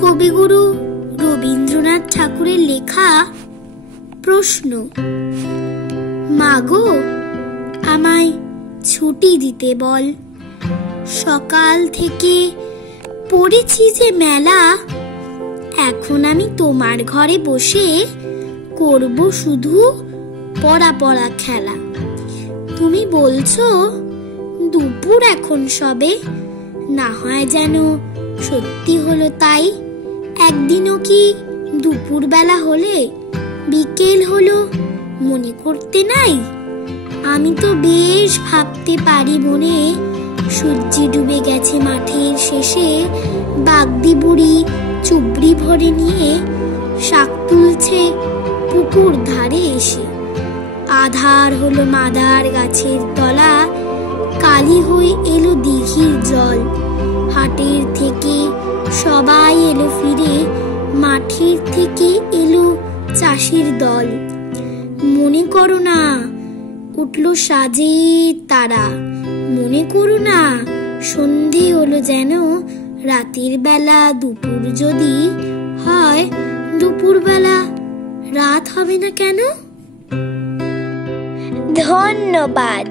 কবিগুরু রবীন্দ্রনাথ ঠাকুরের লেখা প্রশ্ন। মাগো, আমায় ছুটি দিতে বল, সকাল থেকে পড়েছি যে মেলা, এখন আমি তোমার ঘরে বসে করব শুধু পড়া পড়া খেলা। তুমি বলছো দুপুর এখন সবে, না হয় যেন সত্যি হলো তাই। একদিনও কি দুপুর বেলা হলে বিকেল হলো মনে করতে নাই? আমি তো বেশ ভাবতে পারি মনে, সূর্য ডুবে গেছে মাঠের শেষে, বাগদি বুড়ি চুবড়ি ভরে নিয়ে শাক তুলছে পুকুর ধারে এসে। আধার হলো মাদার গাছের তলা, কালি হয়ে এলো দিঘির জল। হাটের থেকে সবাই এলো ফিরে, মাঠের থেকে এলো চাষির দল। মনে করো না উঠলো সাজের তারা, মনে করো না সন্ধে হলো যেন রাতের বেলা। দুপুর যদি হয় দুপুর বেলা রাত হবে না কেন? ধন্যবাদ।